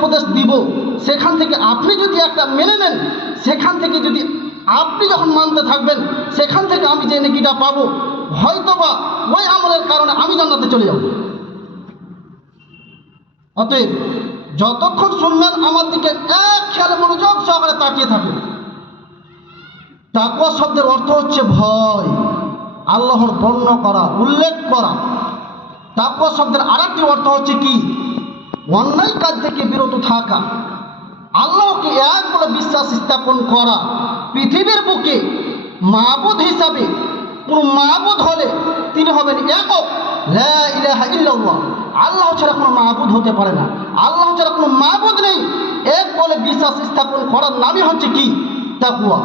উপদেশ দিব, সেখান থেকে আপনি যদি একটা মেনে নেন, সেখান থেকে যদি আপনি যখন মানতে থাকবেন, সেখান থেকে আমি যে নেকিটা পাবো, হয়তোবা ওই আমলের কারণে আমি জান্নাতে চলে যাব। অতএব যতক্ষণ শুনবেন আমার দিকে এক খেয়ালে মনোযোগ সহকারে তাকিয়ে থাকুন তাকুয়া শব্দের অর্থ হচ্ছে ভয়, আল্লাহর বর্ণ করা, উল্লেখ করা। তাকুয়া শব্দের আরেকটি অর্থ হচ্ছে কি? অন্যায় কাজ থেকে বিরত থাকা। আল্লাহকে এক বলে বিশ্বাস স্থাপন করা পৃথিবীর বুকে মাবুদ হিসাবে কোন মাবুদ হলে তিনি হবেন একক। আল্লাহ ছাড়া কোনো মাবুদ হতে পারে না। আল্লাহ ছাড়া কোনো মাবুদ নেই। এক বলে বিশ্বাস স্থাপন করার নামই হচ্ছে কি? তাকুয়া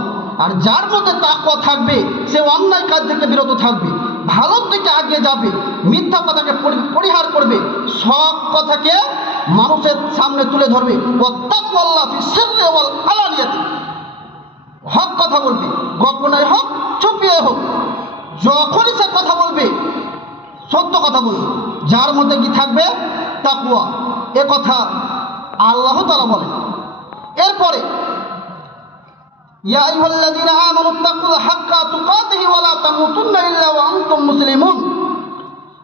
আর যার মধ্যে তাকুয়া থাকবে, সে অন্যায় কাজ থেকে বিরত থাকবে। ভালোর দিকে আগে যাবে, মিথ্যা কথাকে পরিহার করবে, সব কথাকে মানুষের সামনে তুলে ধরবে। হক কথা বলবে, গোপনে হোক, চুপিয়ে হোক, যখনই সে কথা বলবে, সত্য কথা বলবে। যার মধ্যে কি থাকবে? তাকুয়া এ কথা আল্লাহ তারা বলেন। এরপরে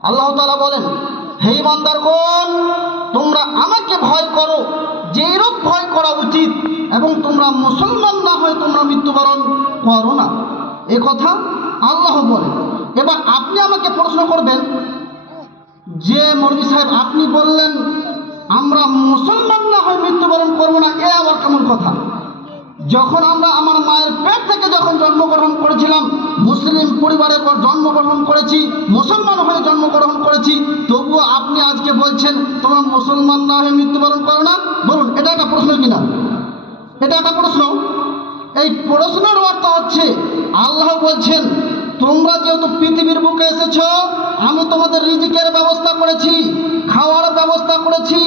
আল্লাহ বলেন তোমরা আমাকে ভয় করো ভয় করা উচিত এবং তোমরা মুসলমান না হয়ে তোমরা মৃত্যুবরণ করো না। এ কথা আল্লাহ বলেন। এবার আপনি আমাকে প্রশ্ন করবেন, যে মরবি সাহেব আপনি বললেন, আমরা মুসলমান না হয়ে মৃত্যুবরণ করব না, এ আবার কেমন কথা? যখন আমরা আমার মায়ের পেট থেকে যখন জন্মগ্রহণ করেছিলাম, মুসলিম পরিবারের পর জন্মগ্রহণ করেছি, মুসলমান হয়ে জন্মগ্রহণ করেছি, তবুও আপনি আজকে বলছেন, তোমরা মুসলমান না হয়ে মৃত্যুবরণ করো না? বলুন, এটা একটা প্রশ্ন কিনা? এটা একটা প্রশ্ন। এই প্রশ্নের অর্থ হচ্ছে, আল্লাহ বলছেন, তোমরা যেহেতু পৃথিবীর বুকে এসেছ আমি তোমাদের রিজিকের ব্যবস্থা করেছি, খাওয়ার ব্যবস্থা করেছি,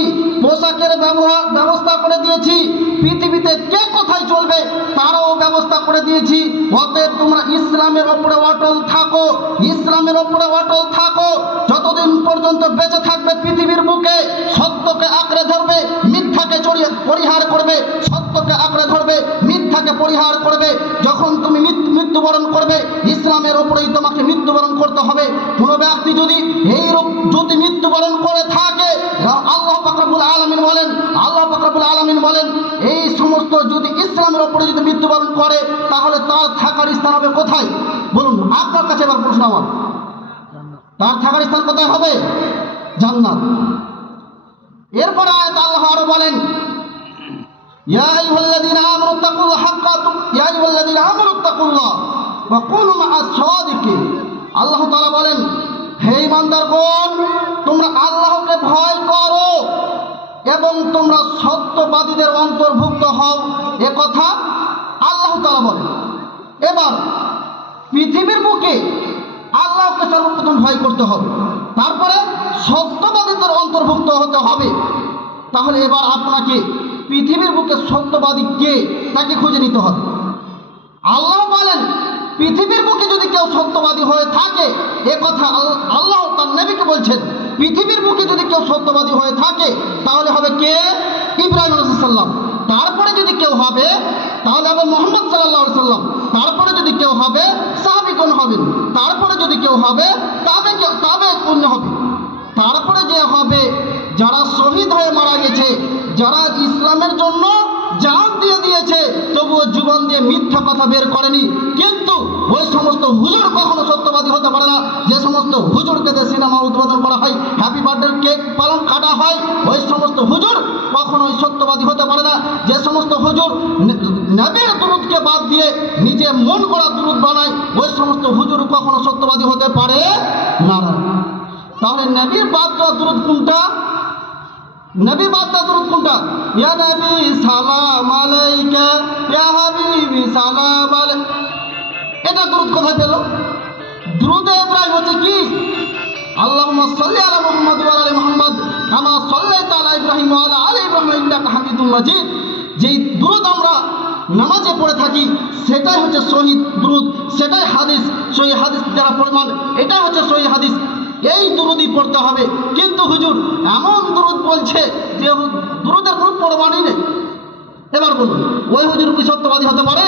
পোশাকের ব্যবহার ব্যবস্থা করে দিয়েছি। পৃথিবীতে কে কোথায় চলবে, তারও ব্যবস্থা করে দিয়েছি। অতএব তোমরা ইসলামের ওপরে অটল থাকো, ইসলামের ওপরে অটল থাকো। যতদিন পর্যন্ত বেঁচে থাকবে পৃথিবীর বুকে, সত্যকে আঁকড়ে ধরবে, মিথ্যাকে পরিহার করবে, সত্যকে আঁকড়ে ধরবে, মিথ্যাকে পরিহার করবে। যখন তুমি মৃত্যুবরণ করবে, ইসলামের ওপরেই তোমাকে মৃত্যুবরণ করতে হবে। কোনো ব্যক্তি যদি এই রূপ, যদি মৃত্যুবরণ করে থাকে আল্লাহ ফাকরাবুল আলমিন বলেন, আল্লাহ ফাকরাবুল আলমিন বলেন, এই সমস্ত যদি ইসলামের ওপরে যদি মৃত্যুবরণ করে, তাহলে তার থাকার স্থান হবে কোথায়? বলুন, আপনার কাছে এবার প্রশ্ন আমার। তার থাকার স্থান কোথায় হবে? জান্নাত। এরপর আয়াত আল্লাহ আরও বলেন, ইয়া আইয়ুহাল্লাযীনা আমানু তাকুল্লাহ হাক্কা ইয়া আইয়ুহাল্লাযীনা আমানু তাকুল্লাহ ওয়া কুনু মা'আস সাদিকিন। আল্লাহ তাআলা বলেন, হে ইমানদারগণ তোমরা আল্লাহকে ভয় করো এবং তোমরা সত্যবাদীদের অন্তর্ভুক্ত হও। এ কথা আল্লাহ তাআলা বলেন। এবার পৃথিবীর বুকে আল্লাহকে সর্বপ্রথম ভয় করতে হবে। তারপরে সত্যবাদীদের অন্তর্ভুক্ত হতে হবে। তাহলে এবার আপনাকে পৃথিবীর বুকে সত্যবাদী কে? তাকে খুঁজে নিতে হবে। আল্লাহ বলেন, পৃথিবীর বুকে যদি কেউ সত্যবাদী হয়ে থাকে, এ কথা আল্লাহ তার নবীকে বলছেন, পৃথিবীর বুকে যদি কেউ সত্যবাদী হয়ে থাকে, তাহলে হবে কে? ইব্রাহিম সাল্লাম তারপরে যদি কেউ হবে, তাহলে হবে মোহাম্মদ সাল্লাহ সাল্লাম। তারপরে যদি কেউ হবে সাহাবিগুন হবেন তারপরে যদি কেউ হবে, তবে তবে পুণ্য হবে। তারপরে যে হবে, যারা শহীদ হয়ে মারা গেছে, যারা ইসলামের জন্য জান দিয়ে দিয়েছে, তবুও জীবন দিয়ে মিথ্যা কথা বের করেনি। কিন্তু ওই সমস্ত হুজুর কখনো সত্যবাদী হতে পারে না। যে সমস্ত হুজুরকে দিয়ে সিনেমা উদ্বোধন করা হয় হ্যাপি বার্থডে কেক পালন কাটা হয়, ওই সমস্ত হুজুর কখনোই সত্যবাদী হতে পারে না। যে সমস্ত হুজুর নবীর দুরুদকে বাদ দিয়ে নিজে মন করা দুরুদ বানায়, ওই সমস্ত হুজুর কখনো সত্যবাদী হতে পারে না। তাহলে নবীর বাদ দেওয়া দূরত কোনটা? নবী বাদ দেওয়া কোনটা? ইয়া নবী সালাম আলাইকা, ইয়া হাবিবি সালাম এটা দূরত কোথায় পেল? দ্রুদে ইব্রাহিম হচ্ছে কি? আল্লাহুম্মা সাল্লি আলা ওয়া আলা মুহাম্মদ, কামা সাল্লাইতা আলা ইব্রাহিম ওয়া আলা আলি ইব্রাহিম ইন্নাকা হামিদুম মাজিদ। যেই দ্রুদ আমরা নামাজে পড়ে থাকি, সেটাই হচ্ছে শহীদ দ্রুদ, সেটাই হাদিস, সহি হাদিস যারা প্রমাণ এটাই হচ্ছে সহি হাদিস। এই দুরুদই পড়তে হবে। কিন্তু হুজুর, এমন দুরুদ বলছে যে দুরুদের কোনো প্রমাণই নেই। এবার বলুন, ওই হুজুর কি সত্যবাদী হতে পারে?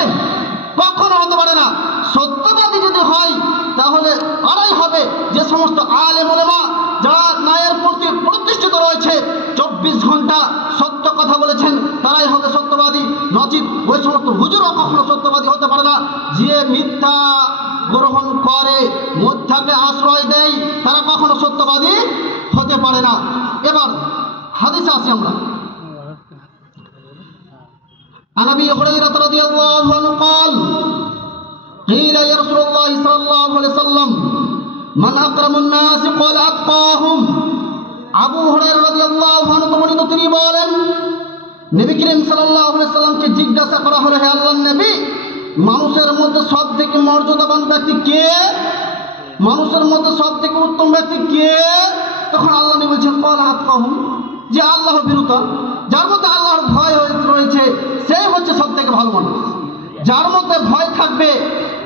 কখনো হতে পারে না। সত্যবাদী যদি হয়, তাহলে তারাই হবে যে সমস্ত আলে মোলেমা যারা ন্যায়ের প্রতি প্রতিষ্ঠিত রয়েছে, চব্বিশ ঘণ্টা সত্য কথা বলেছেন, তারাই হবে সত্যবাদী। নচিত ওই সমস্ত হুজুরও কখনো সত্যবাদী হতে পারে না। যে মিথ্যা গ্রহণ করে মিথ্যাকে আশ্রয় দেয়, তারা কখনো সত্যবাদী হতে পারে না। এবার হাদিসে আসি আমরা عن ابي هريره رضي الله عنه قال قيل يا رسول الله صلى الله عليه وسلم من اكرم الناس قال اتقاهم আবু হুরায়রা রাদিয়াল্লাহু আনহু বর্ণিত তিনি বলেন নবী করিম সাল্লাল্লাহু আলাইহি সাল্লামকে জিজ্ঞাসা করা হলো হে আল্লাহর নবী মানুষের মধ্যে সবথেকে মর্যাদাবান ব্যক্তি কে মানুষের মধ্যে সবথেকে উত্তম ব্যক্তি কে তখন আল্লাহ নবী বলছেন কল আতকাহুম যে আল্লাহ বিরুতা যার মধ্যে আল্লাহর ভয় রয়েছে সেই হচ্ছে সব থেকে ভালো মানুষ। যার মধ্যে ভয় থাকবে,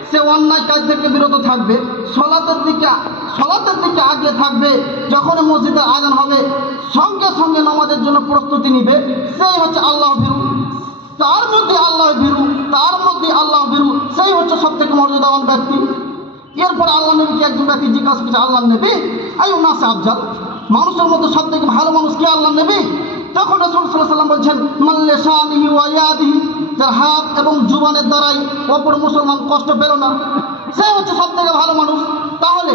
সে অন্যায় কাজ থেকে বিরত থাকবে, সলাতের দিকে সলাতের দিকে আগিয়ে থাকবে যখন মসজিদে আজান হবে, সঙ্গে সঙ্গে নামাজের জন্য প্রস্তুতি নিবে, সেই হচ্ছে আল্লাহ বিরু তার মধ্যে আল্লাহ বিরু তার মধ্যে আল্লাহ বিরু সেই হচ্ছে সব থেকে মর্যাদাবান ব্যক্তি। এরপর আল্লাহ নবীকে একজন ব্যক্তি জিজ্ঞাসা করছে, আল্লাহ নেবী আই নাসে আফজাল? মানুষের মধ্যে সব থেকে ভালো মানুষ কে আল্লাহ নেবে? তখন রসুল সাল্লাম বলছেন, মাল্লে যার হাত এবং জুবানের দ্বারাই অপর মুসলমান কষ্ট পেল না। সে হচ্ছে সব থেকে ভালো মানুষ। তাহলে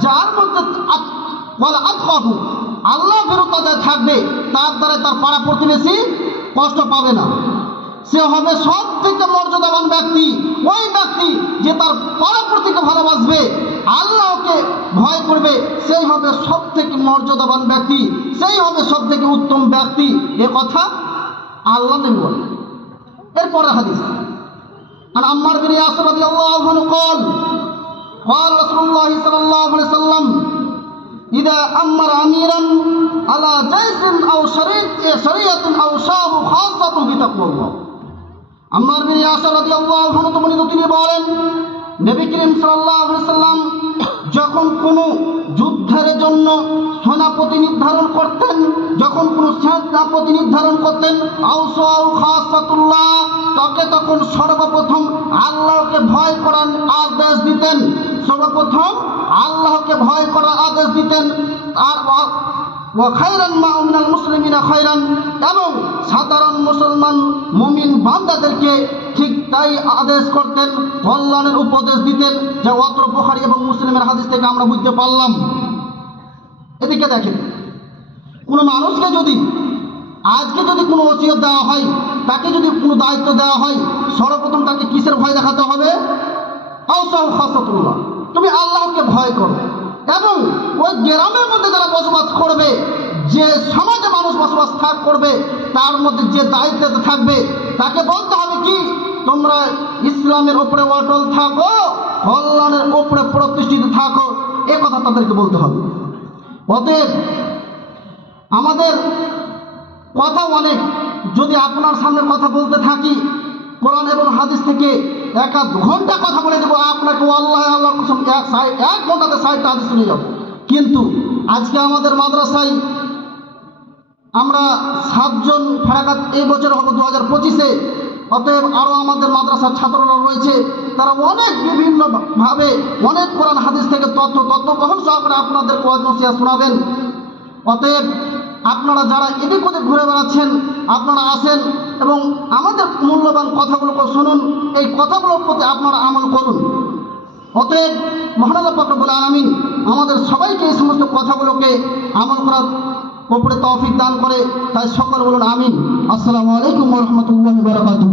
যার মধ্যে বলে আতকাহু আল্লাহ বিরুদ্ধে থাকবে, তার দ্বারা তার পাড়া প্রতিবেশী কষ্ট পাবে না। সে হবে সব থেকে মর্যাদাবান ব্যক্তি। ওই ব্যক্তি যে তার পরবর্তীকে ভালোবাসবে আল্লাহকে ভয় করবে সেই হবে সব থেকে মর্যাদাবান ব্যক্তি সেই হবে সব থেকে উত্তম ব্যক্তি এ কথা আল্লাহ নেই বলে এরপরে হাদিস আর আম্মার বিন ইয়াসির রাদিয়াল্লাহু আনহু قال قال رسول الله صلى الله عليه وسلم إذا أمر أميرا على جيش أو شريط شريعة أو شاه خاصة بتقوى الله আম্মার বিন ইয়াসির রাদিয়াল্লাহু আনহু তো বর্ণিত তিনি বলেন নবী করিম সাল্লাম যখন কোনো যুদ্ধের জন্য সেনাপতি নির্ধারণ করতেন, যখন কোনো সেনাপতি নির্ধারণ করতেন তাকে তখন সর্বপ্রথম আল্লাহকে ভয় করার আদেশ দিতেন। সর্বপ্রথম আল্লাহকে ভয় করার আদেশ দিতেন। আর খাইরান এবং সাধারণ মুসলমান মুমিন বান্দাদেরকে ঠিক তাই আদেশ করতেন, কল্যাণের উপদেশ দিতেন যা অত্র বুখারী এবং মুসলিমের হাদিস থেকে আমরা বুঝতে পারলাম। এদিকে দেখেন, কোনো মানুষকে যদি, আজকে যদি কোনো ওসিয়ত দেওয়া হয়, তাকে যদি কোনো দায়িত্ব দেওয়া হয়, সর্বপ্রথম তাকে কিসের ভয় দেখাতে হবে? তুমি আল্লাহকে ভয় করো। এবং ওই গ্রামের মধ্যে যারা বসবাস করবে, যে সমাজে মানুষ বসবাস থাক করবে, তার মধ্যে যে দায়িত্বতে থাকবে, তাকে বলতে হবে কি? তোমরা ইসলামের উপরে অটল থাকো, কল্যাণের উপরে প্রতিষ্ঠিত থাকো। এ কথা তাদেরকে বলতে হবে। অতএব আমাদের কথা অনেক। যদি আপনার সামনে কথা বলতে থাকি, কোরআন এবং হাদিস থেকে এক আধ ঘণ্টা কথা বলে দেবো, আপনাকে আল্লাহ আল্লাহ কসম, এক সাই এক ঘন্টাতে ষাটটা হাদিস শুনে যাব কিন্তু আজকে আমাদের মাদ্রাসায় আমরা সাতজন ফেরাকাত এই বছর হব দু হাজার পঁচিশে, অতএব আরও আমাদের মাদ্রাসার ছাত্ররা রয়েছে, তারা অনেক বিভিন্ন ভাবে অনেক কোরআন হাদিস থেকে তথ্য তথ্য গ্রহণ সহকারে আপনাদের কোয়াজ নসিয়া শোনাবেন। অতএব আপনারা যারা এদিক ওদিক ঘুরে বেড়াচ্ছেন, আপনারা আসেন এবং আমাদের মূল্যবান কথাগুলোকে শুনুন, এই কথাগুলোর প্রতি আপনারা আমল করুন। অতএব মহানাল্লা ফকরবুল আলমিন আমাদের সবাইকে এই সমস্ত কথাগুলোকে আমল করার ওপরে তৌফিক দান করে, তাই সকল বলুন আমিন। আসসালামু আলাইকুম রহমতুল্লাহ বারকাতুহ।